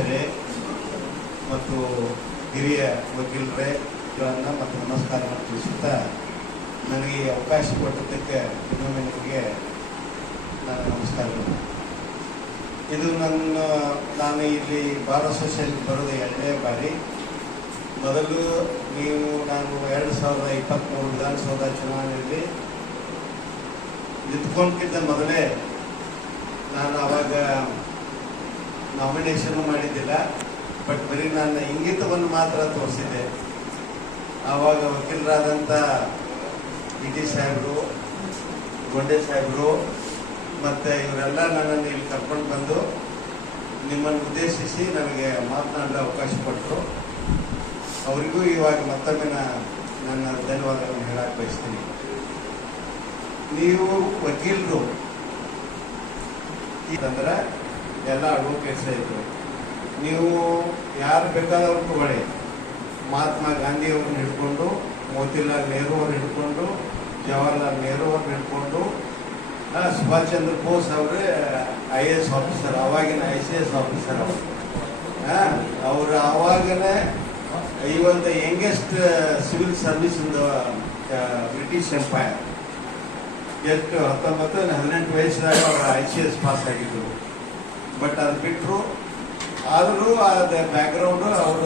ಅಧ್ಯಕ್ಷರೇ ಮತ್ತು ಹಿರಿಯ ವಕೀಲರೇ ಮತ್ತು ನಮಸ್ಕಾರವನ್ನು ತಿಳಿಸುತ್ತಾ ನನಗೆ ಅವಕಾಶ ಕೊಟ್ಟದ್ದಕ್ಕೆ ಇನ್ನೊಮ್ಮೆ ನಿಮಗೆ ನನ್ನ ನಮಸ್ಕಾರಗಳು. ಇದು ನಾನು ಇಲ್ಲಿ ಬಾರ್ ಅಸೋಸಿಯೇಷನ್ಗೆ ಬರೋದು 2ನೇ ಬಾರಿ. ಮೊದಲು ನಾನು 2023 ವಿಧಾನಸೌಧ ಚುನಾವಣೆಯಲ್ಲಿ ನಿಂತ್ಕೊಂಡ್ಕಿಂತ ಮೊದಲೇ ನಾನು ಆವಾಗ ನಾಮಿನೇಷನ್ ಮಾಡಿದ್ದಿಲ್ಲ, ಬಟ್ ಬರೀ ನನ್ನ ಇಂಗಿತವನ್ನು ಮಾತ್ರ ತೋರಿಸಿದ್ದೆ. ಆವಾಗ ವಕೀಲರಾದಂಥ ಟಿ ಸಾಹೇಬರು, ಗೊಂಡೆ ಸಾಹೇಬರು ಮತ್ತು ಇವರೆಲ್ಲ ನನ್ನನ್ನು ಇಲ್ಲಿ ಕರ್ಕೊಂಡು ಬಂದು ನಿಮ್ಮನ್ನು ಉದ್ದೇಶಿಸಿ ನನಗೆ ಮಾತನಾಡಲು ಅವಕಾಶ ಕೊಟ್ಟರು. ಅವರಿಗೂ ಇವಾಗ ಮತ್ತೊಮ್ಮೆ ನನ್ನ ಧನ್ಯವಾದಗಳನ್ನು ಹೇಳಕ್ಕೆ ಬಯಸ್ತೀನಿ. ನೀವು ವಕೀಲರು ಅಂದ್ರೆ ಎಲ್ಲ ಅಡ್ವೊಕೇಟ್ಸ್ ಇದ್ರು. ನೀವು ಯಾರು ಬೇಕಾದವ್ರು ತಗೊಳ್ಳಿ, ಮಹಾತ್ಮ ಗಾಂಧಿ ಅವ್ರನ್ನ ಹಿಡ್ಕೊಂಡು, ಮೋತಿಲಾಲ್ ನೆಹರು ಅವ್ರನ್ನ ಹಿಡ್ಕೊಂಡು, ಜವಾಹರ್ಲಾಲ್ ನೆಹರು ಅವ್ರನ್ನ ಹಿಡ್ಕೊಂಡು, ಸುಭಾಷ್ ಚಂದ್ರ ಬೋಸ್ ಅವರೇ IAS ಆಫೀಸರ್, ಅವಾಗಿನ ICS ಆಫೀಸರ್ ಅವರು ಆವಾಗನೇ even the youngest civil service in the British empire. ಎಷ್ಟು 18 ವಯಸ್ಸಿನಾಗ ಅವರು ICS ಪಾಸ್ ಆಗಿದ್ರು. ಬಟ್ ಅದು ಬಿಟ್ಟರು. ಆದರೂ ಅದ ಬ್ಯಾಕ್ಗ್ರೌಂಡು ಅವ್ರ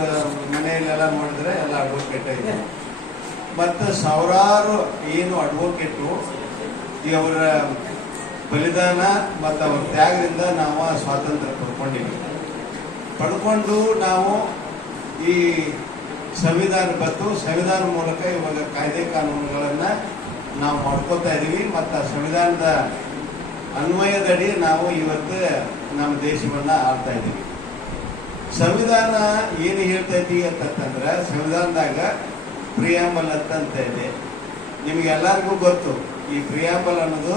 ಮನೆಯಲ್ಲೆಲ್ಲ ನೋಡಿದ್ರೆ ಎಲ್ಲ ಅಡ್ವೊಕೇಟ್ ಇದೆ. ಮತ್ತು ಸಾವಿರಾರು ಏನು ಅಡ್ವೊಕೇಟು ಅವರ ಬಲಿದಾನ ಮತ್ತು ಅವರ ತ್ಯಾಗದಿಂದ ನಾವು ಸ್ವಾತಂತ್ರ್ಯ ಪಡ್ಕೊಂಡು ನಾವು ಈ ಸಂವಿಧಾನ ಬಂತು. ಸಂವಿಧಾನ ಮೂಲಕ ಇವಾಗ ಕಾಯ್ದೆ ಕಾನೂನುಗಳನ್ನು ನಾವು ಮಾಡ್ಕೋತಾ ಇದ್ದೀವಿ. ಮತ್ತು ಸಂವಿಧಾನದ ಅನ್ವಯದಡಿ ನಾವು ಇವತ್ತು ನಮ್ಮ ದೇಶವನ್ನು ಆಳ್ತಾ ಇದ್ದೀವಿ. ಸಂವಿಧಾನ ಏನು ಹೇಳ್ತೈತಿ ಅಂತಂದ್ರೆ, ಸಂವಿಧಾನದಾಗ ಪ್ರಿಯಾಂಬಲ್ ಅಂತ ಇದೆ. ನಿಮಗೆಲ್ಲರಿಗೂ ಗೊತ್ತು, ಈ ಪ್ರಿಯಾಂಬಲ್ ಅನ್ನೋದು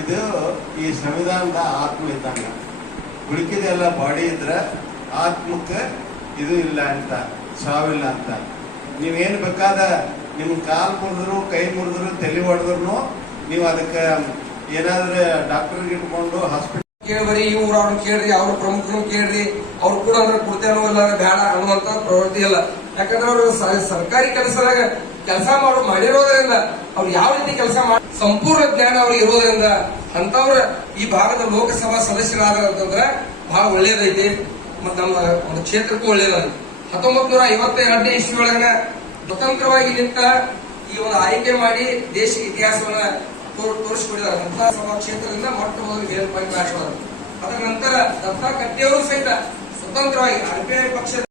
ಇದು ಈ ಸಂವಿಧಾನದ ಆತ್ಮ ಇದ್ದಂಗ. ಉಳಿಕಿದೆಲ್ಲ ಬಾಡಿ ಇದ್ರೆ ಆತ್ಮಕ್ಕೆ ಇದು ಇಲ್ಲ ಅಂತ, ಸಾವಿಲ್ಲ ಅಂತ. ನೀವೇನು ಬೇಕಾದ ನಿಮ್ಮ ಕಾಲು ಮುರಿದ್ರು, ಕೈ ಮುರಿದ್ರು, ತಲೆ ಹೊಡೆದ್ರು ನೀವು ಅದಕ್ಕೆ ಏನಾದ್ರೆ ಡಾಕ್ಟರ್ಗೆ ಇಟ್ಕೊಂಡು ಹಾಸ್ಪಿಟಲ್ ಕೇಳ್ಬರಿ, ಇವ್ರು ಅವ್ರನ್ನ ಕೇಳ್ರಿ, ಅವ್ರ ಪ್ರಮುಖರು ಕೇಳ್ರಿ, ಅವ್ರು ಕೂಡ ಅಂದ್ರೆ ಕೊಡ್ತೇನೋ ಇಲ್ಲ ಬೇಡ ಅನ್ನುವಂತ ಪ್ರವೃತ್ತಿ ಇಲ್ಲ. ಯಾಕಂದ್ರೆ ಅವರು ಸರ್ಕಾರಿ ಕೆಲಸದಾಗ ಕೆಲಸ ಮಾಡಿರೋದ್ರಿಂದ ಅವ್ರು ಯಾವ ರೀತಿ ಕೆಲಸ ಮಾಡಿ ಸಂಪೂರ್ಣ ಜ್ಞಾನ ಅವ್ರಿಗೆ ಇರೋದ್ರಿಂದ ಅಂತವ್ರ ಈ ಭಾಗದ ಲೋಕಸಭಾ ಸದಸ್ಯರಾದ್ರ ಅಂತಂದ್ರೆ ಬಹಳ ಒಳ್ಳೇದೈತಿ. ಮತ್ ನಮ್ಮ ಒಂದು ಕ್ಷೇತ್ರಕ್ಕೂ ಒಳ್ಳೇದೈತಿ. 1952ನೇ ಇಸ್ವಿ ಒಳಗನ ಸ್ವತಂತ್ರವಾಗಿ ನಿಂತ ಈ ಒಂದು ಆಯ್ಕೆ ಮಾಡಿ ದೇಶ ಇತಿಹಾಸವನ್ನ ತೋರಿಸಿಕೊಡಿದ್ದಾರೆ. ಅಂತ ಸಭಾ ಕ್ಷೇತ್ರದಿಂದ ಮೊಟ್ಟ ಮೊದಲು ಮೇಲ್ಪಾಯಿ ಹಾಕಿದ್ದಾರೆ. ಅದರ ನಂತರ ದತ್ತಾ ಕಟ್ಟಿಯವರು ಸಹಿತ ಸ್ವತಂತ್ರವಾಗಿ RPI ಪಕ್ಷದ